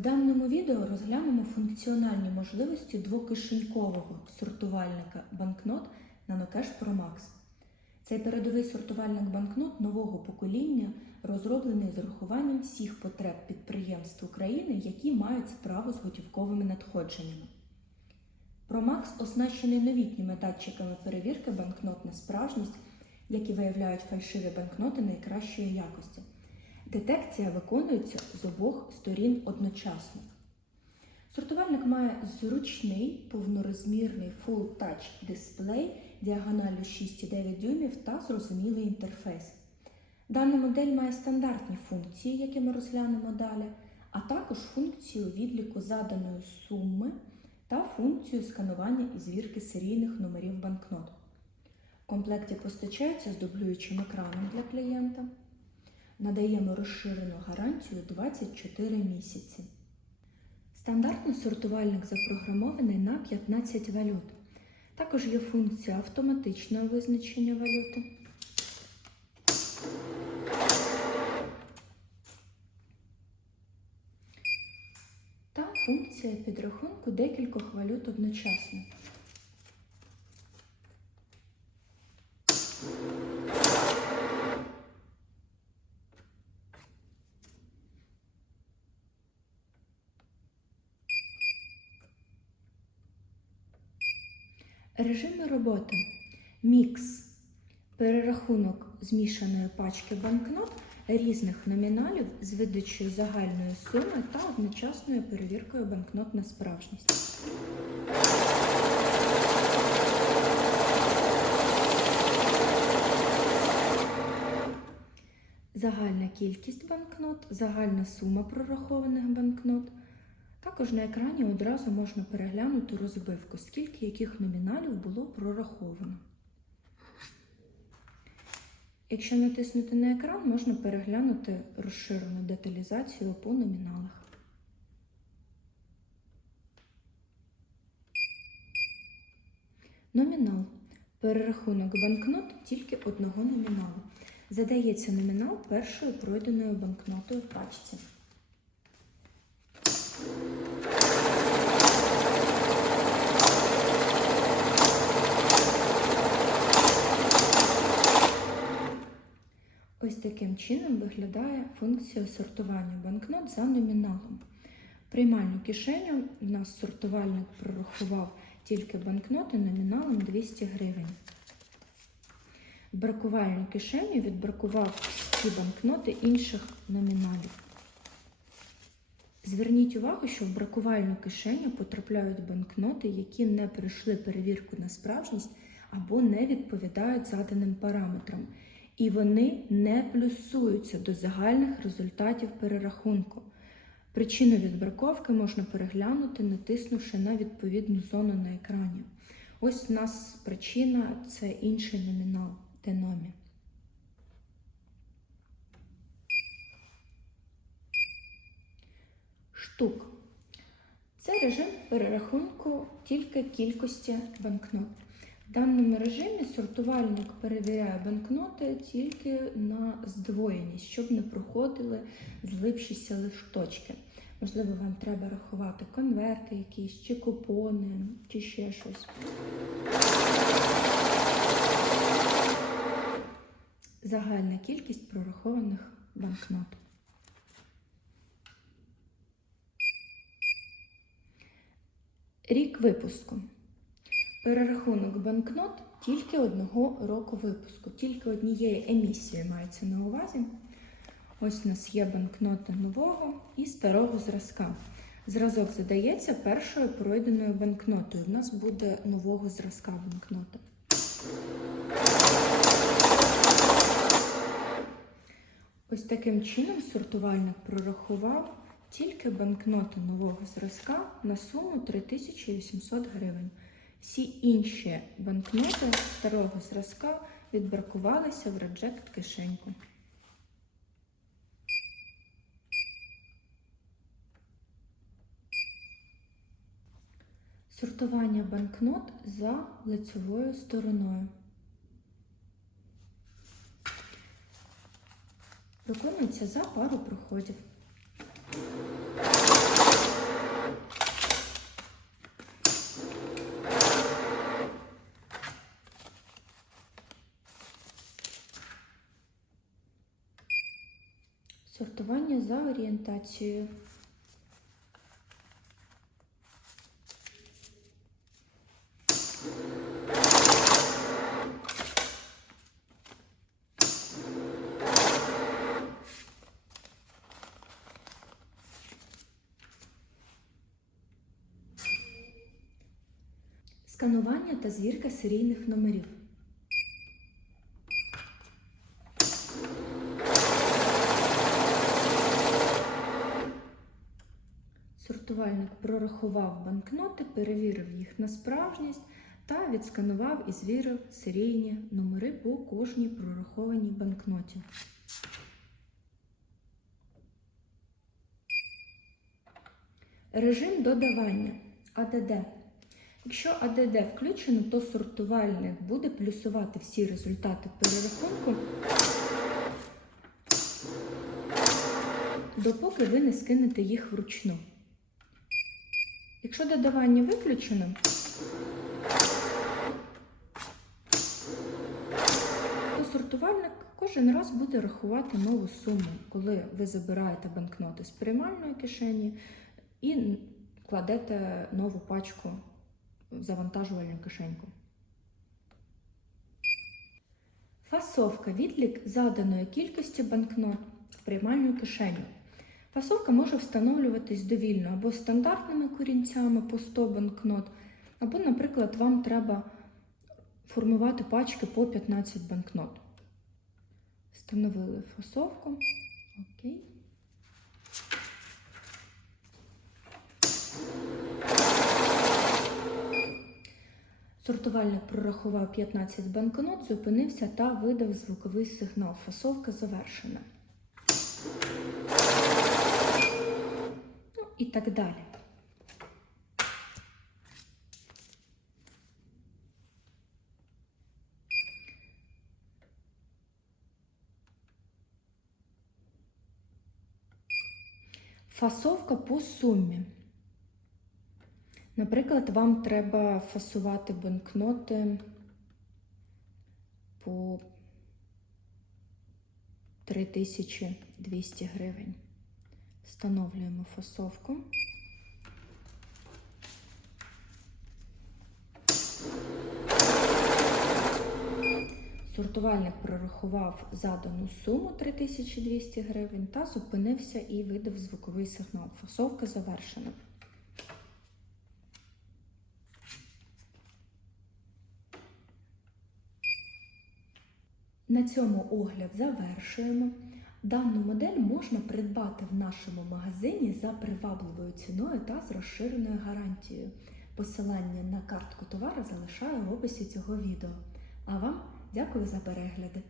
В даному відео розглянемо функціональні можливості двокишенькового сортувальника банкнот NanoCash Pro Max. Цей передовий сортувальник банкнот нового покоління розроблений з урахуванням всіх потреб підприємств України, які мають справу з готівковими надходженнями. ProMax оснащений новітніми датчиками перевірки банкнот на справжність, які виявляють фальшиві банкноти найкращої якості. Детекція виконується з обох сторін одночасно. Сортувальник має зручний повнорозмірний Full Touch дисплей діагоналлю 6,9 дюймів та зрозумілий інтерфейс. Дана модель має стандартні функції, які ми розглянемо далі, а також функцію відліку заданої суми та функцію сканування і звірки серійних номерів банкнот. В комплекті постачається з дублюючим екраном для клієнта. Надаємо розширену гарантію 24 місяці. Стандартний сортувальник запрограмований на 15 валют. Також є функція автоматичного визначення валюти. Та функція підрахунку декількох валют одночасно. Режими роботи. Мікс. Перерахунок змішаної пачки банкнот різних номіналів з видачею загальної суми та одночасною перевіркою банкнот на справжність. Загальна кількість банкнот, загальна сума прорахованих банкнот. Також на екрані одразу можна переглянути розбивку, скільки яких номіналів було прораховано. Якщо натиснути на екран, можна переглянути розширену деталізацію по номіналах. Номінал. Перерахунок банкнот тільки одного номіналу. Задається номінал першою пройденою банкнотою в пачці. Ось таким чином виглядає функція сортування банкнот за номіналом. Приймальну кишеню у нас сортувальник прорахував тільки банкноти номіналом 200 гривень. В бракувальну кишеню відбракував всі банкноти інших номіналів. Зверніть увагу, що в бракувальну кишеню потрапляють банкноти, які не пройшли перевірку на справжність або не відповідають заданим параметрам і вони не плюсуються до загальних результатів перерахунку. Причину відбраковки можна переглянути, натиснувши на відповідну зону на екрані. Ось у нас причина це інший номінал деномі. Штук. Це режим перерахунку тільки кількості банкнот. В даному режимі сортувальник перевіряє банкноти тільки на здвоєність, щоб не проходили злипшіся листочки. Можливо, вам треба рахувати конверти якісь, чи купони, чи ще щось. Загальна кількість прорахованих банкнот. Рік випуску. Перерахунок банкнот тільки одного року випуску, тільки однієї емісії мається на увазі. Ось у нас є банкноти нового і старого зразка. Зразок задається першою пройденою банкнотою. У нас буде нового зразка банкнота. Ось таким чином сортувальник прорахував тільки банкноти нового зразка на суму 3800 гривень. Всі інші банкноти старого зразка відбракувалися в реджект кишеньку. Сортування банкнот за лицевою стороною. Виконується за пару проходів. За орієнтацію. Сканування та звірка серійних номерів. Сортувальник прорахував банкноти, перевірив їх на справжність та відсканував і звірив серійні номери по кожній прорахованій банкноті. Режим додавання АДД. Якщо АДД включено, то сортувальник буде плюсувати всі результати перерахунку, допоки ви не скинете їх вручну. Якщо додавання виключено, то сортувальник кожен раз буде рахувати нову суму, коли ви забираєте банкноти з приймальної кишені і кладете нову пачку в завантажувальну кишеньку. Фасовка відлік заданої кількості банкнот в приймальну кишеню. Фасовка може встановлюватись довільно або стандартними корінцями по 100 банкнот, або, наприклад, вам треба формувати пачки по 15 банкнот. Встановили фасовку. Окей. Сортувальник прорахував 15 банкнот, зупинився та видав звуковий сигнал. Фасовка завершена. І так далі. Фасовка по сумі. Наприклад, вам треба фасувати банкноти по 3200 гривень. Встановлюємо фасовку. Сортувальник прорахував задану суму 3200 гривень та зупинився і видав звуковий сигнал. Фасовка завершена. На цьому огляд завершуємо. Дану модель можна придбати в нашому магазині за привабливою ціною та з розширеною гарантією. Посилання на картку товару залишаю в описі цього відео. А вам дякую за перегляди!